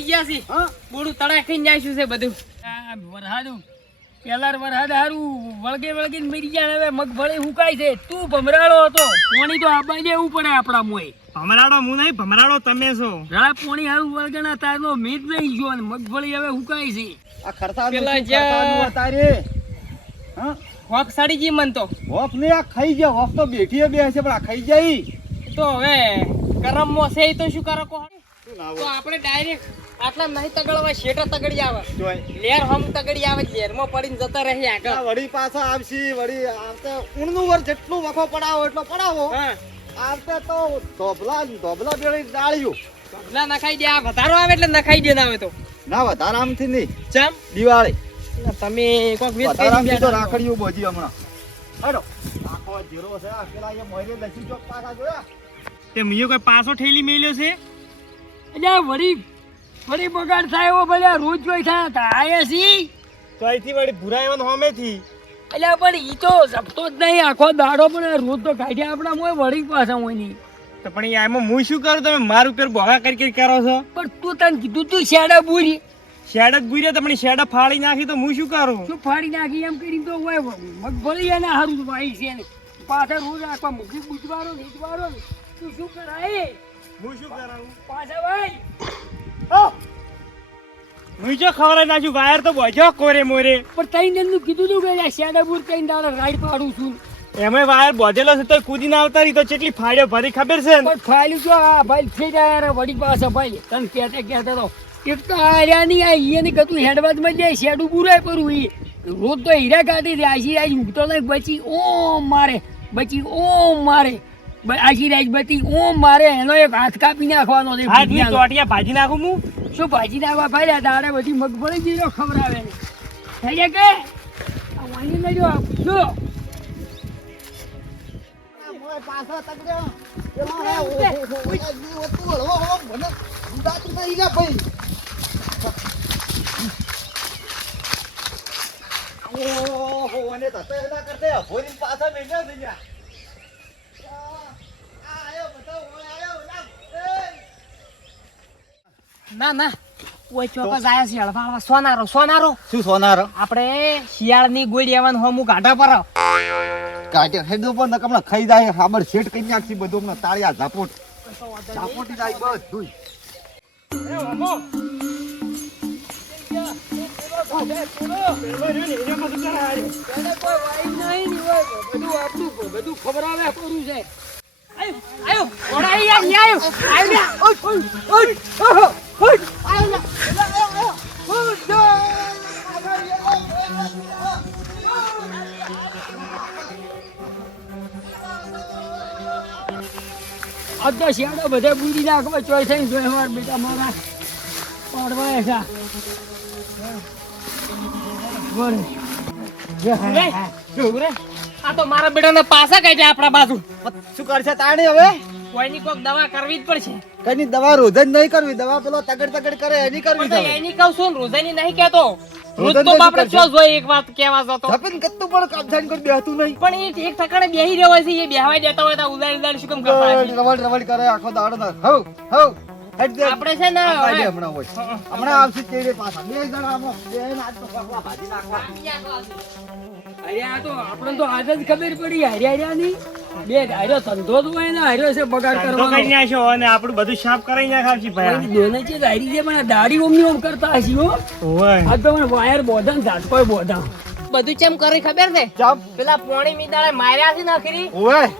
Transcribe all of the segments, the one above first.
આવી ગયા છે. બોડું તળા ખાઈને જાઈશું છે બધું. વરહાદું પેલા વરહાદ હારું વળગીને મરી ગયા. હવે મગફળી હુકાય છે. તું ભમરાળો હતો. પોણી તો આબાઈ દેવું પડે આપણા મોય. ભમરાડો હું નહીં, ભમરાડો તમે છો. રાળા પોણી હારું વળગણા તારનો મીત નહીં ગયો અને મગફળી હવે હુકાય છે. આ ખરતા પેલા તારે હા હોક સાડી જી મન તો હોફ ને આ ખાઈ ગયા. હોફ તો બેઠી બે છે પણ આ ખાઈ જાય તો હવે કરમમાં છે તો શું કરો કહો. તો આપણે ડાયરેક્ટ આટલા નહીં તગડવા શેટા તગડી આવે. લેર હમ તગડી આવે. લેરમાં પડીને જતા રહી આગળ. વળી પાછા આવશી. વળી આવતે ઊણનું વર જેટલું વખો પડાવો એટલો પડાવો. આવતે તો ધોબલા બેળી ડાળ્યું ના નખાઈ દે. આ વધારો આવે એટલે નખાઈ દે. ના આવે તો ના વધારે આમથી નહીં. ચમ દિવાળી તમે કોક વેચ વધારે આમથી તો રાખડ્યું બોજી હમણાં. હેડો આખો જીરો છે. આ પેલા એ મોરે લસી ચોક પાછા જોયા તે મિયો કોઈ પાછો ઠેલી મેલ્યો છે. એટલે વળી બગાડ થાય એવો ભલે રોજ જોઈ થાય સી તો અહીંથી વળી ભૂરા એવાનું હોમેથી. એટલે પણ ઈ તો જપતો જ નહીં આખો દાડો. પણ રોજ તો કાઢ્યા આપણા મોય વળી પાછા હોય નહીં. તો પણ એમાં હું શું કરું? તમે મારું પેર ભોગા કરી કરો છો. પણ તું તને કીધું તું શેડા બુરી શેડ જ ગુર્યા તમને શેડા ફાડી નાખી તો હું શું કરું? શું ફાડી નાખી એમ કરીને તો હોય મગફળી એને હારું વાઈ છે ને પાછા રોજ આખા મૂકી બુજવારો નીચવારો ને તું શું કરાય? હું શું કરાવું? પાછા ભાઈ હું જો ખવડાવી નાખ્યું. વાયર તો બોજો કોરે મોરે. પણ તઈ નું કીધું તું કે શેડા બુર કઈ દાડા રાઈડ પાડું છું. એમાં વાયર બોધેલો છે તો કૂદીને આવતા રહી તો કેટલી ફાડ્યો ભરી ખબર છે ને? પણ ફાયલું જો આ ભાઈ થઈ જાય વડી પાસે ભાઈ તને કહેતા તો એક તો આર્યા નહીં. આ ઈયને કતું હેડવાજમાં જાય શેડું બુરાય પડું. એ રોજ તો હીરા કાઢી દે. આશી રાજ મૂકતો નહીં. બચી ઓમ મારે. બચી ઓમ મારે. આશી રાજ બચી ઓમ મારે. એનો એક હાથ કાપી નાખવાનો છે. ટોટિયા ભાજી નાખું હું. શું ભાજી નાખવા ભાઈ તારે બધી મગફળી જીરો ખવડાવે ને થઈ જાય કે આ વાણી ને જો શું પાછા તગડ્યા પેલા મને ઉડાતું નહીં ગયા ભાઈ. ઓહો અને તતે એના કરતે ભોરી પાછા મેલ્યા થઈ ગયા. ના કોઈ ચોક્કસ આયા છે હળવાળવા. સોનારો શું સોનારો? આપણે શિયાળની ગોળી આવવાનું હમું ગાઢા પર કાઢ્યા હેડો પણ નકમણા ખાઈ જાય. હાબર શેઠ કઈ નાખી બધું હમણાં તાળિયા ઝાપોટી જાય બધું. બધું ખબર આવે પૂરું છે. આયો ઓડાઈ આયો અડધા શિયાળો બધા બુરી નાખવા ચોઈ થઈને જોઈ અમાર બેટા મારા પાડવાય છે. આ તો મારા બેટાને પાછા કાઢ્યા આપણા બાજુ. શું કરશે તાણી હવે? કોઈની કોઈક દવા કરવી જ પડશે. કઈની દવા રોજ જ નહીં કરવી. દવા પેલો તગડ કરે એની કરવી છે. એની કહું છું રોજાની નહીં કહેતો. રોજ તો આપણે ચો જોઈ એક વાત કહેવા જતો. જપીન કત્તું પણ કામસાન કરી બેહતું નહીં. પણ એ એક ઠકાણે બેહી રહ્યો હોય છે. એ બેહવાય દેતા હોય તો ઉદાડ શું કેમ કરતા હોય? રવડ કરે આખો દાડો ના. હવ આપણે છે ને હમણાં આવશે તેરે પાછા બે જણા આમ બે આજ તો ભાજી નાખવા. અરે આ તો આપણે તો આજ જ ખબર પડી હરિયાળાની. બે હાર્યો ધંધો તો હોય ને હાર્યો છે બગાડ કરવાનો. કરી નાખ્યો અને આપણું બધું સાફ કરી નાખાવશે ભાઈ. દોને છે હારી છે પણ દાઢી ઓમની ઓમ કરતા હશી હો. આ તો મને વાયર બોધા ને ઝાટકો બોધા બધું ચેમ કરી ખબર છે? પેલા પોણી મીદાળે માર્યા છે નખરી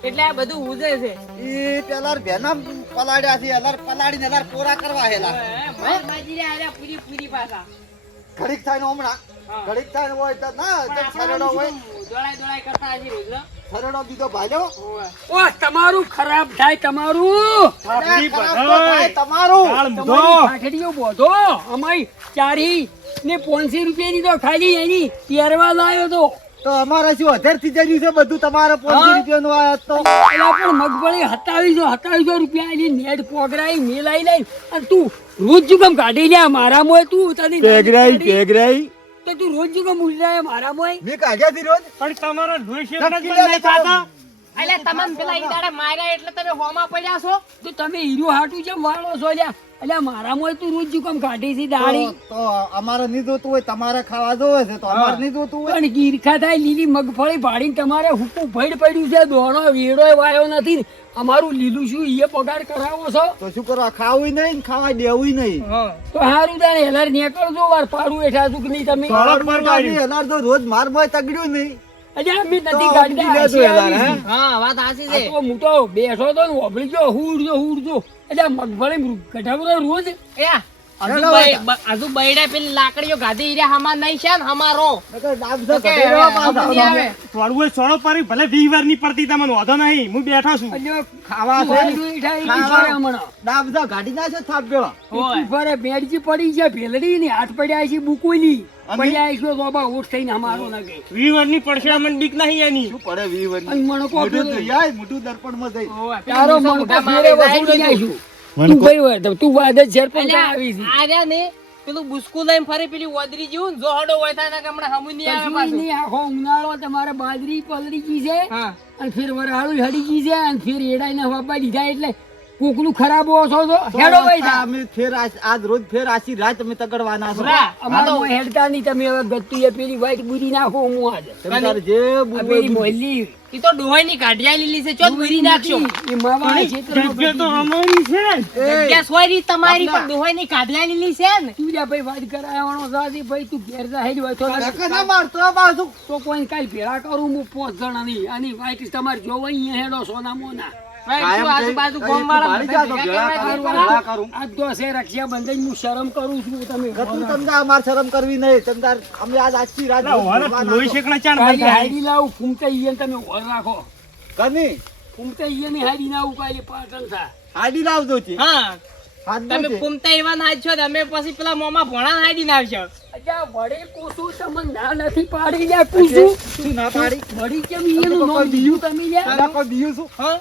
એટલે આ બધું ઉજે છે. ઈ પેલા ભેના પલાડ્યા છે. એલાર પલાડીને એલાર કોરા કરવા હેલા માર બાજી રે આર્યા પૂરી પાછા ઘડીક થાય ને હમણાં ઘડીક થાય હોય તો ના સરડો હોય દોડાઈ કરતા હશી રોજ. સરડો બીજો ભાલ્યો. ઓ તમારું ખરાબ થાય તમારું. તમારું કાઠડીઓ બોધો અમારી 4 ને 500 રૂપિયાની તો ખાલી એની પહેરવા લાયો તો અમારે શું 1000 થી જર્યું છે બધું. તમારે 500 રૂપિયાનું આયા તો એલા પણ મગફળી 2700 રૂપિયા ની નેટ પોગરાઈ મેલાઈ લઈ અને તું રોજ જુગમ કાઢી લે મારા મોય. તું તને કેગરાઈ તો તું રોજ જુગમ ઉડાય મારા મોય. મેં કાઢ્યા થી રોજ પણ તમારો ભૂષણ જ નહીં થતો. એટલે તમને પેલા ઈ દાડે માર્યા એટલે તમે હોમાં પડ્યા છો. તો તમે હીરો હાટું છે વાળો છો લ્યા. અલ્યા મારામાં તું રોજ શું કામ કાઢી છે દાળી તો અમારે નહીં જોતું હોય, તમારે ખાવા જોવે છે તો અમારે નહીં જોતું હોય. પણ ગીરખા થાય લીલી મગફળી ભાડીને તમારે હુકું ભઈડ પડ્યું છે, દોણો વેડો વાયો નથી ને અમારું લીલું શું એ પગાર કરાવો છો તો શું કરવા? ખાવું નહીં ને ખાવા દેવું નહીં. તો હારું તારે હેલાર નીકળજો વાર પાડું એઠા શું કે નહીં તમે સળગ પર ગાડી. એનાર તો રોજ માર મોય તગડ્યું નહીં. અલ્યા અમે નથી તો ગાડી ઊંઘી લેજો હેલાર, હે? હા વાત સાચી આ છે. તો હું તો બેઠો તો ને વભળી ગયો હુડજો એટલે મગફળી ગઢાવડો રોજ હજુ બૈડા પેલી લાકડીઓ ગાધી રહ્યા હમાર નહીં છે ને હમારો નકર ડાબ છે, ઓકે, ઘટેડો હવે પાછા. સમજી આવે. થોડું હોય સોળો પારી ભલે 20 વાર ની પડતી તમને વાંધો નહીં, હું બેઠો છું. અલ્યા ખાવા છે. વાંધો ઈ થાય, ઈ ફરે હમણાં. ડાબ છે, ગાડી ના છે થાપ્યો. ઈ ફરે બેડજી પડી છે ભેલડી ની હાથ પડ્યા છે બુકુલી અને? પડ્યા છે તો બા ઉઠ થઈને અમારો લાગે 20 વાર ની પડશે મને બીક નહીં એની. શું પડે 20 વર્ષની? અને મને કહો મોઢું પેલું- જોઈ આય, મોઢું દર્પણમાં જઈ. તારો મણકો ફેરે વસૂલી જાયશું. તું કઈ હોય તો તું વાદ જ સરપંચ આવી છે આ રહ્યા ને પેલું બુસ્કુ લઈને ફરી પેલી ઓદરી જેવું ને જોહડો હોય થાય ને કે હમણાં હમું નહીં આવે કશું પાછું. નહીં, આખો ઉનાળો તમારે બાજરી પલળી ગઈ છે હા. અને ફેર વરાળું હળી ગઈ છે અને ફેર એડાઈને વાપા દીધા એટલે કોકનું ખરાબ ઓછો છો હેડો ભાઈ તો અમે ફેર આજ રોજ ફેર આછી રાત અમે તગડવાના છો. બરા. અમારો હેડતા નહીં તમે હવે ગત્તુ એ પેલી વાઈટ બુરી નાખો હું આજે તમે તારે જે આ બોલવું પેલી હોય મોહલ્લી ઈ તો ડોહાઈ ની કાઢિયા લીલી છે ચોથ બુરી નાખશો. ઈ માવા ક્ષેત્રમાં જગ્યા તો બધી. અમારી છે ને. જગ્યા સોયરી તમારી આપના. પણ ડોહાઈ ની કાઢિયા લીલી છે ને. તું જા ભાઈ વાત કરાવવાનો સાથી ભાઈ તું ઘેર જા હેડ હોય તો કાકા ના મારતો આ બાજુ. તો કોઈ કાલ ભેળા કરું હું 5 જણા ની આની વાઈટ તમારે જોવો અહીંયા હેડો સોના મોના ભાઈ, કાયમ શું આજુબાજુ કઈ- ગામવાળા ભાડી જા તો બધા ભેળા ભેગા કરું, કહેવાય ભેળા કરું. આ તો છે રક્ષાબંધન હું શરમ કરું છું તમે ગતું તમને અમાર શરમ કરવી નહીં. તમે તાર અમે આજ આછી રાત ના, વાળા બોલવાના લોહી છો. શેકણા ચાણ કાલી બંધાય. હાડી લાવું ફૂમતા ઈયન તમે ઓર રાખો કની ફૂમતા ઈયની હાડી ના ઉકાલી પાટણ થા હાડી લાવજો છે. હા હાથ તમે દો છે. ફૂમતા એવા નાજ છો તમે પછી પેલા મોમાં ભોણા હાડી નાખશો. અચ્છા વડે કોસું તમને ના નથી પાડી લે પૂછું શું ના પાડી? વડી કેમ ઈયનું નામ બીજું તમે લે ના કોઈ બીજું શું? હા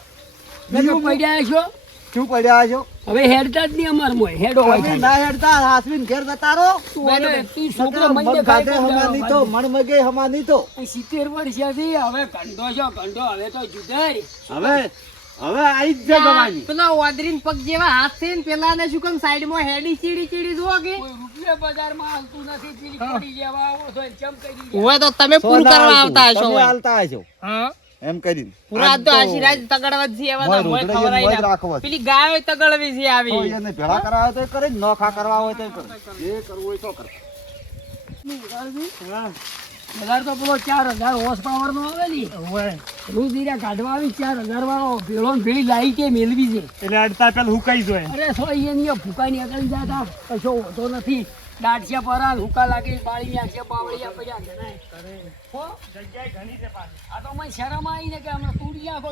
તમે પડ્યા છો શું પડ્યા છો? હવે હેડતા જ નહીં અમાર મોય હેડો હોય અમે ખાલી. ના હેડતા હાસવીન ઘેર જતા રહો. તું હવે તું છોકરો નકર મને મગ ગાધે હમા ખાઈ નહીં તો મણ મગે હમા નહીં તો. 70 વર્ષથી હવે કંડો છો કંડો હવે તો જુદાઈ હવે આઈ જ છે જવાની. પેલા ઓદરીન પગ જેવા હાથ છે ને પેલા ને શું કામ સાઈડ માં હેડી ચીડી જુઓ કે કોઈ રૂપિયા બજારમાં હાલતું નથી પેલી પડી જેવા આવો છો ચમ કરી દે. હોય તો તમે પૂરું કરવા આવતા હશો તમે હોય. હાલતા હશો હા એમ કરીને. પૂરા તો આશીર્વાદ તગડવા જ છે એવા મોય તો મોય રોટડા ખવડાવી મોય જ નાખ. રાખવા છે. પેલી ગાયો તગડવી છે તો આવી એને ભેળા કરાવે તો એ કરે, નોખા કરવા હોય તો એ કરે. જે કરવું હોય તો કરે. હા. બજાર તો પેલો 4000 હોર્સ પાવર નો આવે ને રોજ હીરા કાઢવા આવી 4000 વાળો ભેળો ને ભેળી લાઈ કે મેલવી છે એટલે અડતા પેલા હુકાઈ જાય. અરે સો અહીંયા ભૂકાની અકળી જાતા કશો હોતો નથી દાઢિયા પરા હુકા લાગે બાળી નાખશે બાવળિયા પડ્યા ઘણાય. હો? જગ્યાએ ઘણી છે પાછી. આ તો મને શરમ આવી ને કે હમણાં તૂટી નાખો